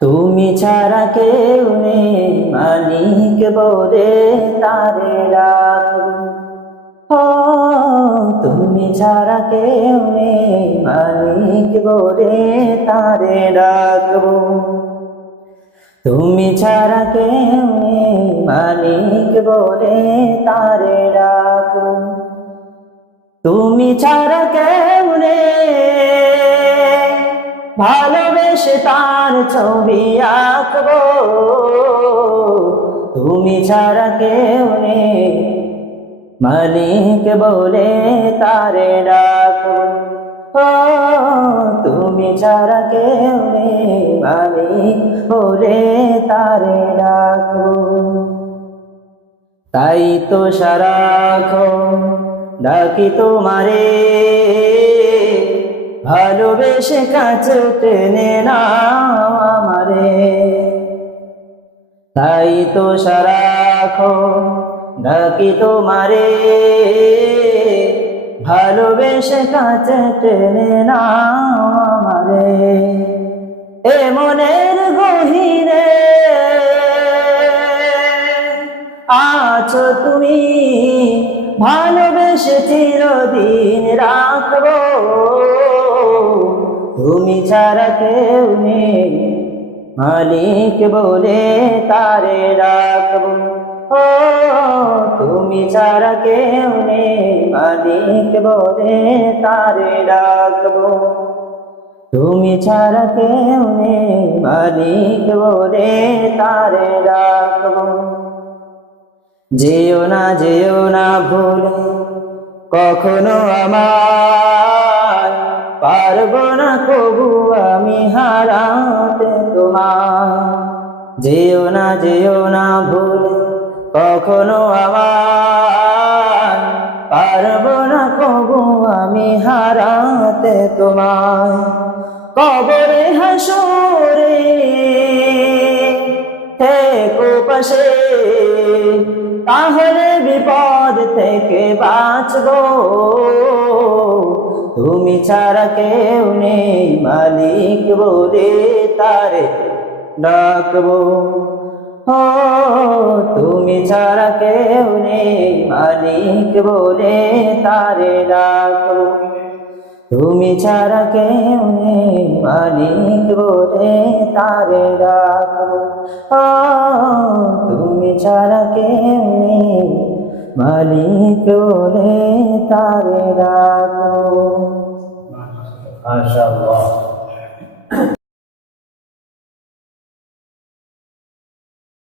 তুমি ছাড়া কেউ নেই মালিক বলে তারে রাখবো। তুমি ছাড়া কেউ নেই মালিক বলে তারে রাখবো। তুমি ছাড়া কেউ নেই মালিক বলে তারে রাখবো। তুমি ছাড়া কেউ নেই ভালোবেসে তার ছবি আঁকবো। তুমি ছাড়া কেউ নেই মালিক বলে তারে ডাকবো। তুমি ছাড়া কেউ নেই মালিক বলে তারে ডাকবো। তাই তো সারাক্ষণ ডাকি তোমারে, ভালোবেসে কাছে টেনে নাও আমারে। তাই তো সারাক্ষণ ডাকি তোমারে, ভালোবেসে কাছে টেনে নাও আমারে। এ মনের গহীরে আছো তুমি, ভালোবেসে চিরদিন রাখবো। তুমি ছাড়া কেউ নেই মালিক বলে তারে ডাকবো। তুমি ছাড়া কেউ নেই মালিক বলে তারে ডাকবো। তুমি ছাড়া কেউ নেই মালিক বলে তারে ডাকবো। যেও না ভুলে কখনো আমায়, পারবো না কবু আমি হারাতে তোমায়। যেও না ভুলে কখনো আমায়, পারবো না কবু আমি হারাতে তোমায়। কবরে হাসরে থেকো পাশে, তাহলে বিপদ থেকে বাঁচবো। তুমি ছাড়া কেউ নেই মালিক বলে তারে ডাকবো। তুমি ছাড়া কেউ নেই মালিক বলে তারে ডাকবো। তুমি ছাড়া কেউ নেই মালিক বলে তারে ডাকবো। তুমি ছাড়া কেউ নেই মালিক বলে তারে ডাকবো। মাশাআল্লাহ।